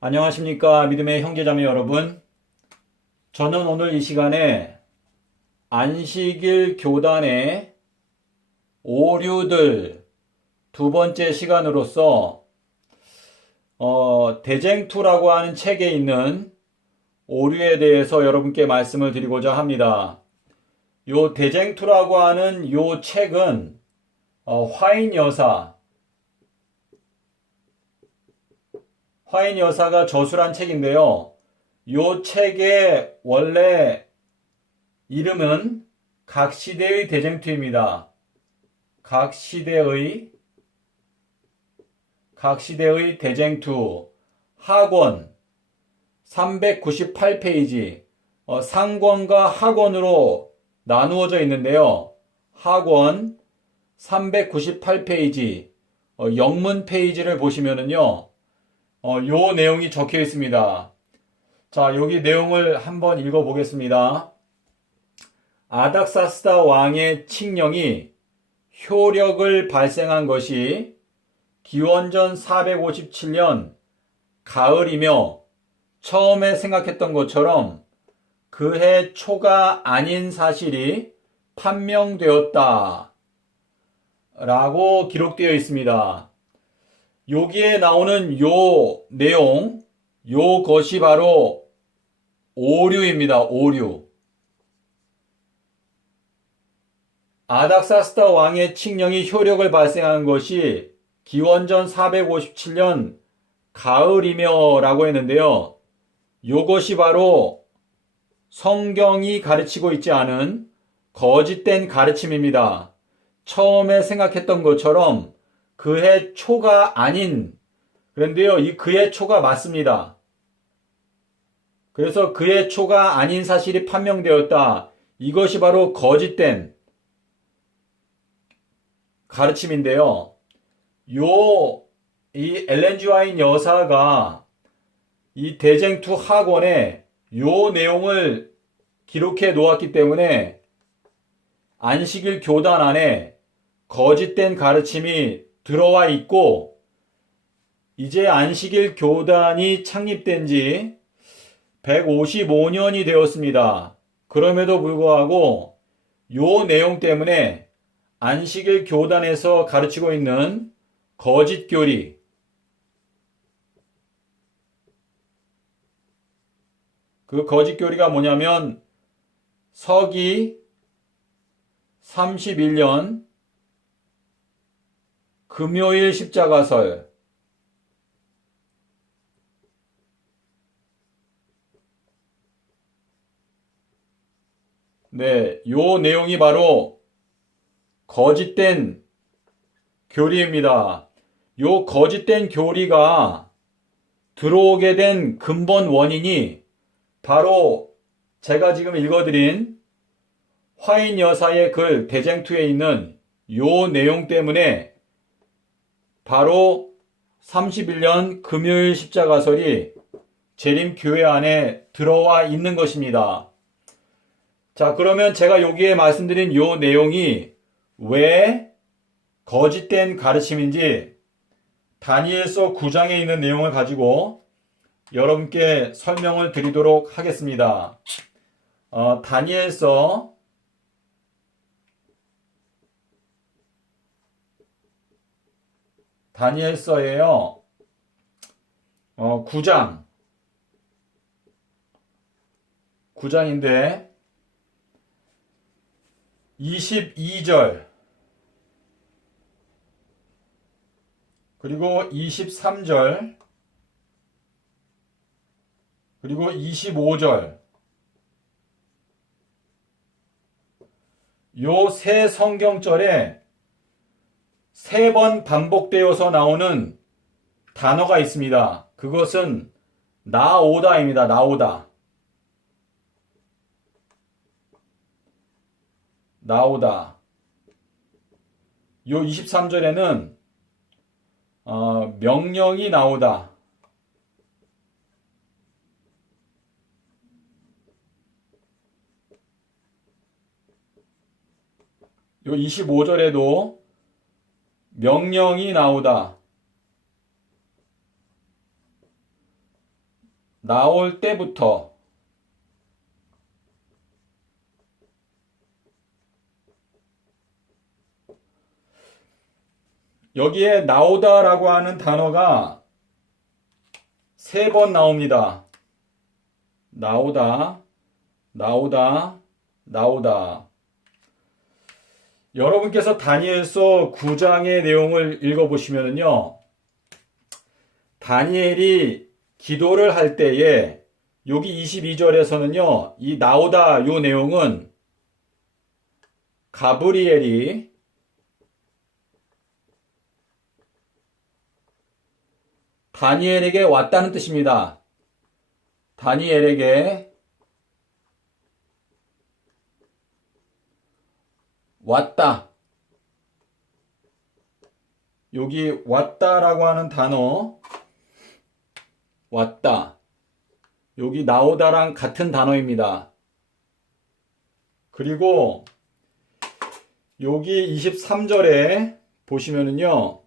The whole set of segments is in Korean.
안녕하십니까 믿음의 형제자매 여러분 저는 오늘 이 시간에 안식일 교단의 오류들 두 번째 시간으로서 어, 대쟁투라고 하는 책에 있는 오류에 대해서 여러분께 말씀을 드리고자 합니다. 요 대쟁투라고 하는 요 책은 어, 화인 여사 화인 여사가 저술한 책인데요. 요 책의 원래 이름은 각 시대의 대쟁투입니다. 각 시대의 각 시대의 대쟁투 학원 398페이지 어, 상권과 학원으로 나누어져 있는데요. 학원 398페이지 어, 영문 페이지를 보시면은요. 어, 요 내용이 적혀 있습니다. 자, 여기 내용을 한번 읽어 보겠습니다. 아닥사스다 왕의 칙령이 효력을 발생한 것이 기원전 457년 가을이며 처음에 생각했던 것처럼 그해 초가 아닌 사실이 판명되었다. 라고 기록되어 있습니다. 여기에 나오는 요 내용, 요 것이 바로 오류입니다. 오류. 아닥사스다 왕의 칙령이 효력을 발생한 것이 기원전 457년 가을이며 라고 했는데요. 요것이 바로 성경이 가르치고 있지 않은 거짓된 가르침입니다. 처음에 생각했던 것처럼 그해 초가 아닌 그런데요, 이 그해 초가 맞습니다. 그래서 그해 초가 아닌 사실이 판명되었다. 이것이 바로 거짓된 가르침인데요. 요, 이 엘렌 지 와인 여사가 이 대쟁투 학원에 요 내용을 기록해 놓았기 때문에 안식일 교단 안에 거짓된 가르침이 들어와 있고 이제 안식일 교단이 창립된 지 155년이 되었습니다. 그럼에도 불구하고 요 내용 때문에 안식일 교단에서 가르치고 있는 거짓 교리 그 거짓 교리가 뭐냐면 서기 31년 금요일 십자가설 네, 요 내용이 바로 거짓된 교리입니다. 요 거짓된 교리가 들어오게 된 근본 원인이 바로 제가 지금 읽어드린 화인 여사의 글 대쟁투에 있는 요 내용 때문에 바로 31년 금요일 십자가설이 재림 교회 안에 들어와 있는 것입니다. 자, 그러면 제가 여기에 말씀드린 요 내용이 왜 거짓된 가르침인지 다니엘서 9장에 있는 내용을 가지고 여러분께 설명을 드리도록 하겠습니다. 어, 다니엘서 다니엘서에요. 어, 9장. 9장인데 22절. 그리고 23절. 그리고 25절. 요 세 성경절에 세 번 반복되어서 나오는 단어가 있습니다. 그것은 나오다입니다. 나오다. 나오다. 요 23절에는 어, 명령이 나오다. 요 25절에도 명령이 나오다. 나올 때부터 여기에 나오다라고 하는 단어가 세 번 나옵니다. 나오다, 나오다, 나오다. 여러분께서 다니엘서 9장의 내용을 읽어보시면요. 다니엘이 기도를 할 때에 여기 22절에서는요. 이 나오다 요 내용은 가브리엘이 다니엘에게 왔다는 뜻입니다. 다니엘에게 왔다. 여기 왔다라고 하는 단어 왔다. 여기 나오다랑 같은 단어입니다. 그리고 여기 23절에 보시면은요.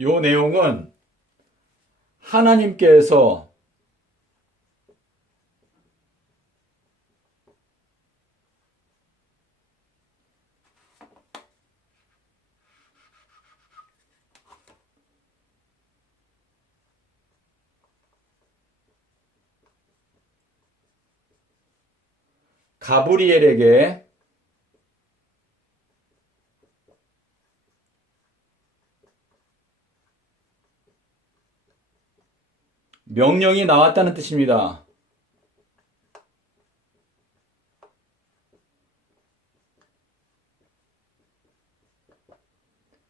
요 내용은 하나님께서 가브리엘에게 명령이 나왔다는 뜻입니다.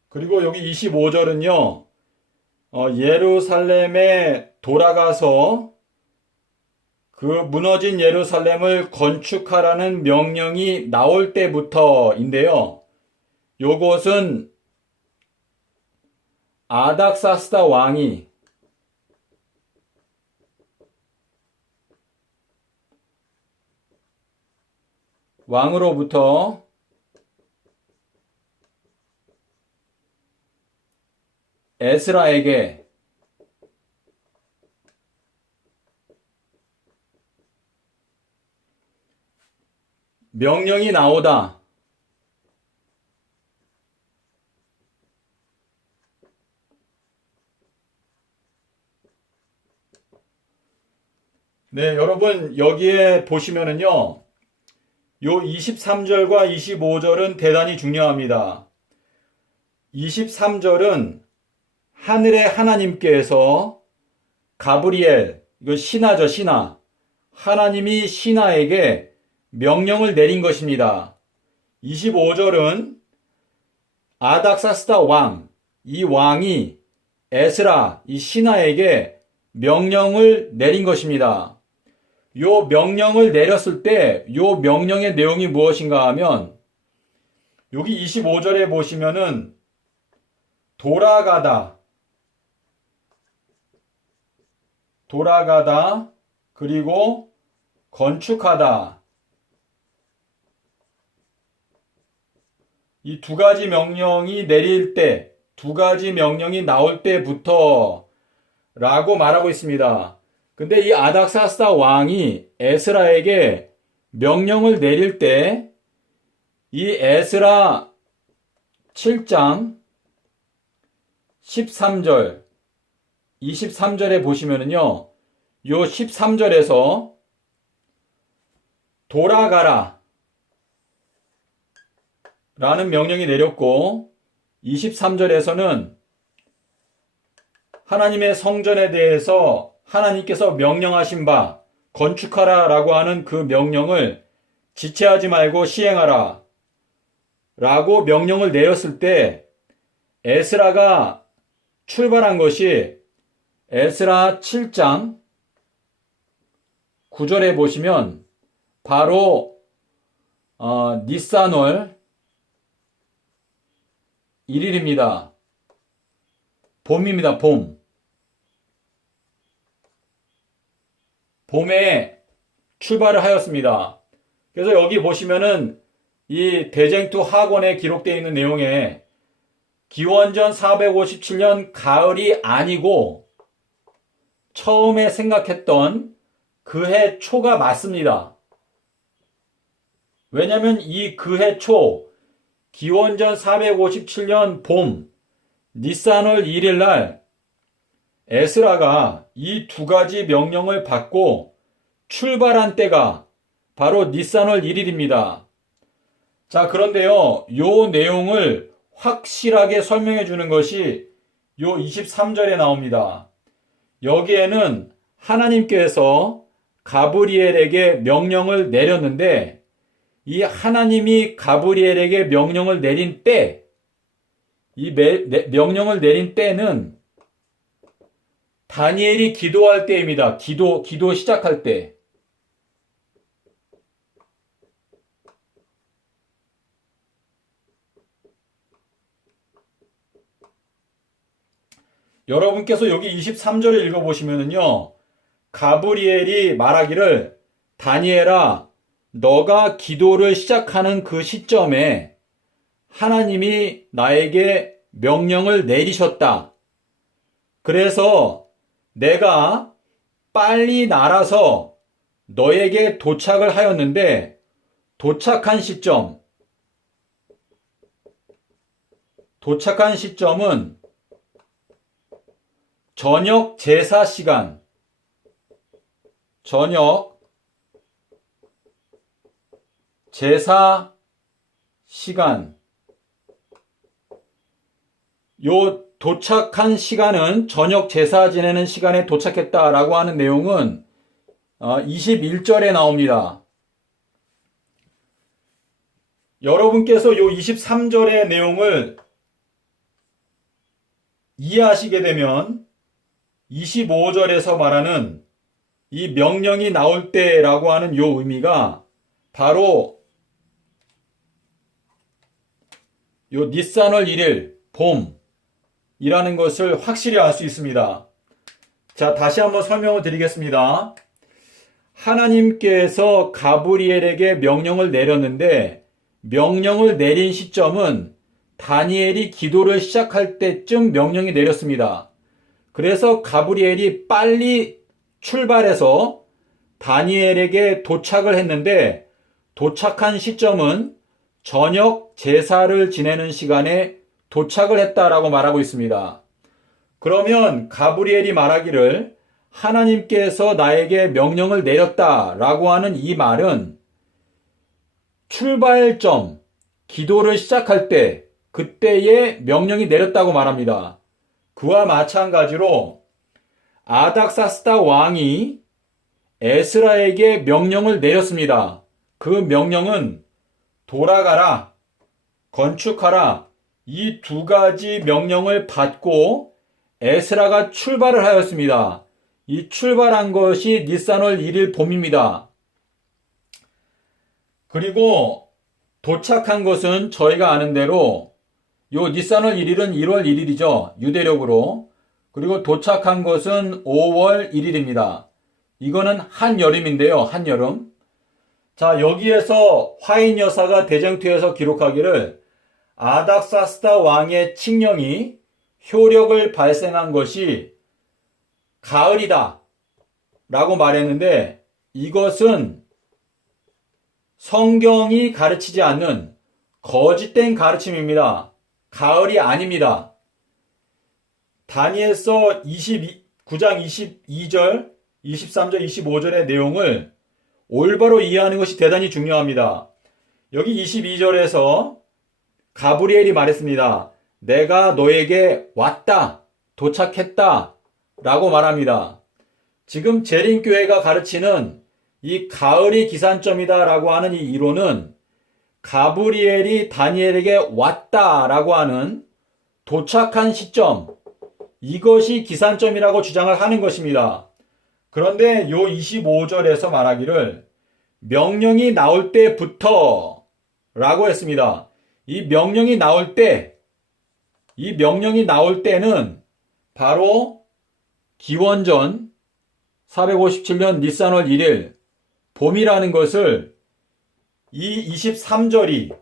그리고 여기 25절은요, 어, 예루살렘에 돌아가서 그 무너진 예루살렘을 건축하라는 명령이 나올 때부터인데요. 요것은 아닥사스다 왕이 왕으로부터 에스라에게 명령이 나오다. 네, 여러분, 여기에 보시면은요, 요 23절과 25절은 대단히 중요합니다. 23절은 하늘의 하나님께서 가브리엘, 이거 신하죠, 신하. 하나님이 신하에게 명령을 내린 것입니다. 25절은 아닥사스다 왕, 이 왕이 에스라, 이 신하에게 명령을 내린 것입니다. 요 명령을 내렸을 때 요 명령의 내용이 무엇인가 하면 여기 25절에 보시면은 돌아가다 돌아가다 그리고 건축하다 이 두 가지 명령이 내릴 때, 두 가지 명령이 나올 때부터 라고 말하고 있습니다. 근데 이 아닥사스다 왕이 에스라에게 명령을 내릴 때, 이 에스라 7장 13절, 23절에 보시면은요, 요 13절에서 돌아가라. 라는 명령이 내렸고 23절에서는 하나님의 성전에 대해서 하나님께서 명령하신 바 건축하라 라고 하는 그 명령을 지체하지 말고 시행하라 라고 명령을 내렸을 때 에스라가 출발한 것이 에스라 7장 9절에 보시면 바로 어, 니산월 1일입니다. 봄입니다, 봄. 봄에 출발을 하였습니다. 그래서 여기 보시면은 이 대쟁투 학원에 기록되어 있는 내용에 기원전 457년 가을이 아니고 처음에 생각했던 그해 초가 맞습니다. 왜냐면 이 그해 초 기원전 457년 봄 니산월 1일 날 에스라가 이 두 가지 명령을 받고 출발한 때가 바로 니산월 1일입니다. 자, 그런데요, 요 내용을 확실하게 설명해 주는 것이 요 23절에 나옵니다. 여기에는 하나님께서 가브리엘에게 명령을 내렸는데 이 하나님이 가브리엘에게 명령을 내린 때, 이 매- 내- 명령을 내린 때는 다니엘이 기도할 때입니다. 기도, 기도 시작할 때. 여러분께서 여기 23절을 읽어보시면은요, 가브리엘이 말하기를, 다니엘아, 너가 기도를 시작하는 그 시점에 하나님이 나에게 명령을 내리셨다. 그래서 내가 빨리 날아서 너에게 도착을 하였는데 도착한 시점, 도착한 시점은 저녁 제사 시간, 저녁 제사 시간, 요 도착한 시간은 저녁 제사 지내는 시간에 도착했다라고 하는 내용은 21절에 나옵니다. 여러분께서 요 23절의 내용을 이해하시게 되면 25절에서 말하는 이 명령이 나올 때라고 하는 요 의미가 바로 요 니산월 1일 봄이라는 것을 확실히 알 수 있습니다. 자, 다시 한번 설명을 드리겠습니다. 하나님께서 가브리엘에게 명령을 내렸는데 명령을 내린 시점은 다니엘이 기도를 시작할 때쯤 명령이 내렸습니다. 그래서 가브리엘이 빨리 출발해서 다니엘에게 도착을 했는데 도착한 시점은 저녁 제사를 지내는 시간에 도착을 했다라고 말하고 있습니다. 그러면 가브리엘이 말하기를 하나님께서 나에게 명령을 내렸다라고 하는 이 말은 출발점, 기도를 시작할 때, 그때에 명령이 내렸다고 말합니다. 그와 마찬가지로 아닥사스다 왕이 에스라에게 명령을 내렸습니다. 그 명령은 돌아가라, 건축하라, 이 두 가지 명령을 받고 에스라가 출발을 하였습니다. 이 출발한 것이 니산월 1일 봄입니다. 그리고 도착한 것은 저희가 아는 대로 요 니산월 1일은 1월 1일이죠. 유대력으로. 그리고 도착한 것은 5월 1일입니다. 이거는 한여름인데요. 한여름. 자, 여기에서 화인 여사가 대쟁투에서 기록하기를 아닥사스다 왕의 칙령이 효력을 발생한 것이 가을이다. 라고 말했는데 이것은 성경이 가르치지 않는 거짓된 가르침입니다. 가을이 아닙니다. 다니엘서 29장 22절, 23절, 25절의 내용을 올바로 이해하는 것이 대단히 중요합니다. 여기 22절에서 가브리엘이 말했습니다. 내가 너에게 왔다, 도착했다, 라고 말합니다. 지금 재림교회가 가르치는 이 가을이 기산점이다 라고 하는 이 이론은 가브리엘이 다니엘에게 왔다 라고 하는 도착한 시점, 이것이 기산점이라고 주장을 하는 것입니다. 그런데 요 25절에서 말하기를 명령이 나올 때부터 라고 했습니다. 이 명령이 나올 때, 이 명령이 나올 때는 바로 기원전 457년 니산월 1일 봄이라는 것을 이 23절이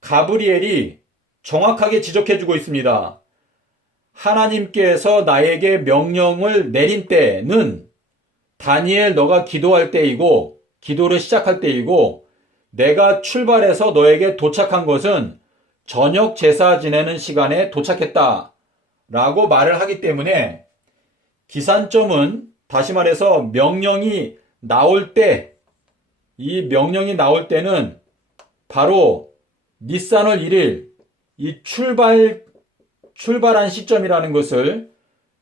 가브리엘이 정확하게 지적해 주고 있습니다. 하나님께서 나에게 명령을 내린 때는 다니엘 너가 기도할 때이고 기도를 시작할 때이고 내가 출발해서 너에게 도착한 것은 저녁 제사 지내는 시간에 도착했다. 라고 말을 하기 때문에 기산점은 다시 말해서 명령이 나올 때, 이 명령이 나올 때는 바로 니산월 1일, 이 출발, 출발한 시점이라는 것을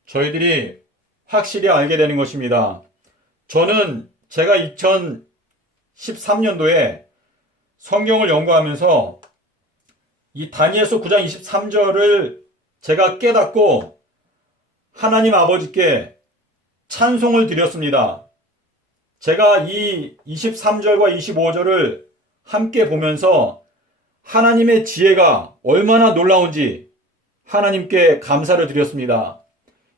저희들이 확실히 알게 되는 것입니다. 저는 제가 2013년도에 성경을 연구하면서 이 다니엘서 9장 23절을 제가 깨닫고 하나님 아버지께 찬송을 드렸습니다. 제가 이 23절과 25절을 함께 보면서 하나님의 지혜가 얼마나 놀라운지 하나님께 감사를 드렸습니다.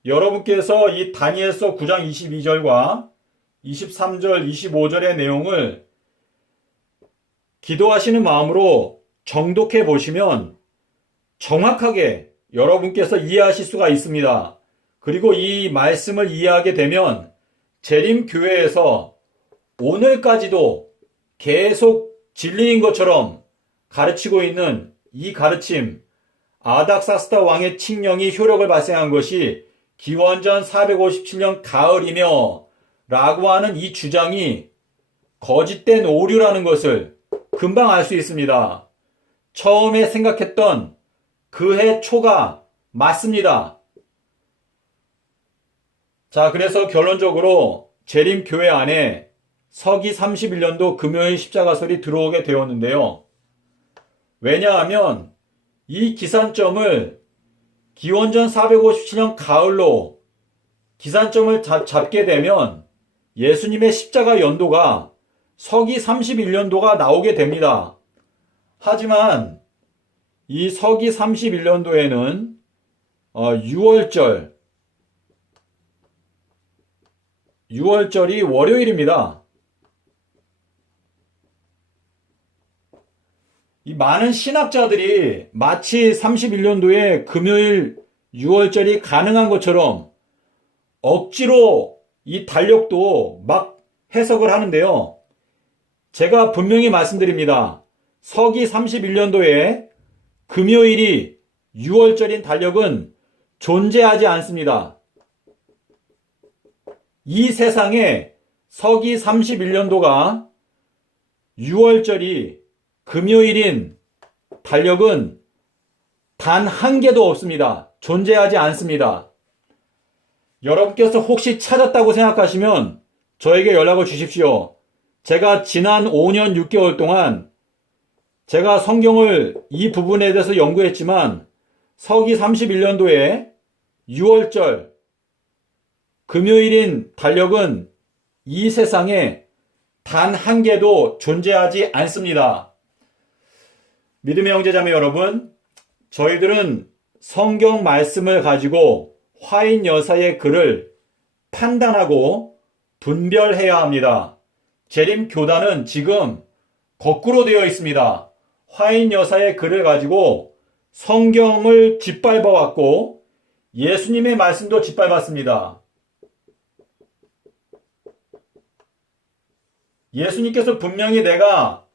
여러분께서 이 다니엘서 9장 22절과 23절, 25절의 내용을 기도하시는 마음으로 정독해 보시면 정확하게 여러분께서 이해하실 수가 있습니다. 그리고 이 말씀을 이해하게 되면 재림 교회에서 오늘까지도 계속 진리인 것처럼 가르치고 있는 이 가르침 아닥사스다 왕의 칙령이 효력을 발생한 것이 기원전 457년 가을이며 라고 하는 이 주장이 거짓된 오류라는 것을 금방 알 수 있습니다. 처음에 생각했던 그해 초가 맞습니다. 자, 그래서 결론적으로 재림 교회 안에 서기 31년도 금요일 십자가설이 들어오게 되었는데요. 왜냐하면 이 기산점을 기원전 457년 가을로 기산점을 잡, 잡게 되면 예수님의 십자가 연도가 서기 31년도가 나오게 됩니다. 하지만 이 서기 31년도에는 어, 6월절 6월절이 월요일입니다. 이 많은 신학자들이 마치 31년도에 금요일 6월절이 가능한 것처럼 억지로 이 달력도 막 해석을 하는데요. 제가 분명히 말씀드립니다. 서기 31년도에 금요일이 6월절인 달력은 존재하지 않습니다. 이 세상에 서기 31년도가 6월절이 금요일인 달력은 단 한 개도 없습니다. 존재하지 않습니다. 여러분께서 혹시 찾았다고 생각하시면 저에게 연락을 주십시오. 제가 지난 5년 6개월 동안 제가 성경을 이 부분에 대해서 연구했지만 서기 31년도에 6월절 금요일인 달력은 이 세상에 단 한 개도 존재하지 않습니다. 믿음의 형제자매 여러분, 저희들은 성경 말씀을 가지고 화인 여사의 글을 판단하고 분별해야 합니다. 재림 교단은 지금 거꾸로 되어 있습니다. 화인 여사의 글을 가지고 성경을 짓밟아 왔고 예수님의 말씀도 짓밟았습니다. 예수님께서 분명히 내가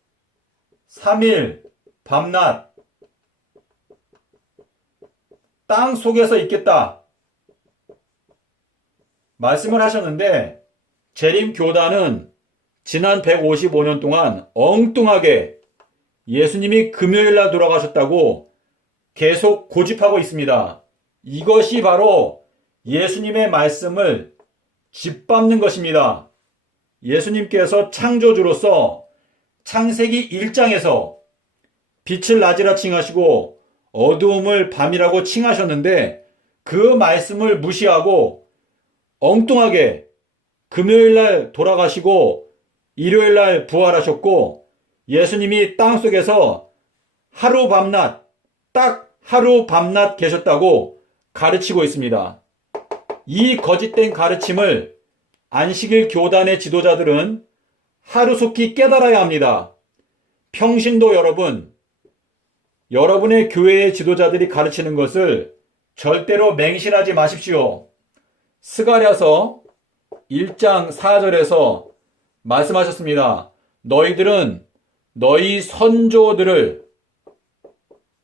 3일 밤낮 땅 속에서 있겠다. 말씀을 하셨는데 재림 교단은 지난 155년 동안 엉뚱하게 예수님이 금요일 날 돌아가셨다고 계속 고집하고 있습니다. 이것이 바로 예수님의 말씀을 짓밟는 것입니다. 예수님께서 창조주로서 창세기 1장에서 빛을 낮이라 칭하시고 어두움을 밤이라고 칭하셨는데 그 말씀을 무시하고 엉뚱하게 금요일 날 돌아가시고 일요일 날 부활하셨고 예수님이 땅 속에서 하루 밤낮 딱 하루 밤낮 계셨다고 가르치고 있습니다. 이 거짓된 가르침을 안식일 교단의 지도자들은 하루속히 깨달아야 합니다. 평신도 여러분, 여러분의 교회의 지도자들이 가르치는 것을 절대로 맹신하지 마십시오. 스가랴서 1장 4절에서 말씀하셨습니다. 너희들은 너희 선조들을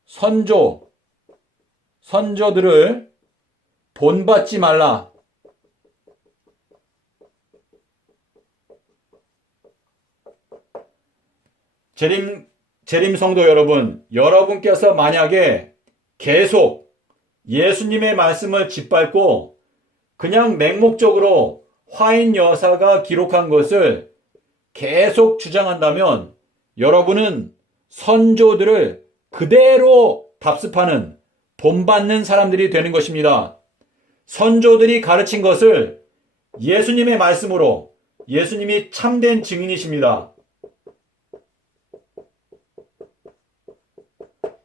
선조 선조들을 본받지 말라. 재림 재림 성도 여러분, 여러분께서 만약에 계속 예수님의 말씀을 짓밟고 그냥 맹목적으로 화인 여사가 기록한 것을 계속 주장한다면 여러분은 선조들을 그대로 답습하는 본받는 사람들이 되는 것입니다. 선조들이 가르친 것을 예수님의 말씀으로 예수님이 참된 증인이십니다.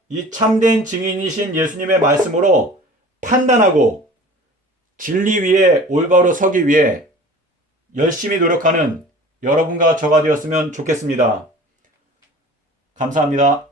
이 참된 증인이신 예수님의 말씀으로 판단하고 진리 위에 올바로 서기 위해 열심히 노력하는 여러분과 저가 되었으면 좋겠습니다. 감사합니다.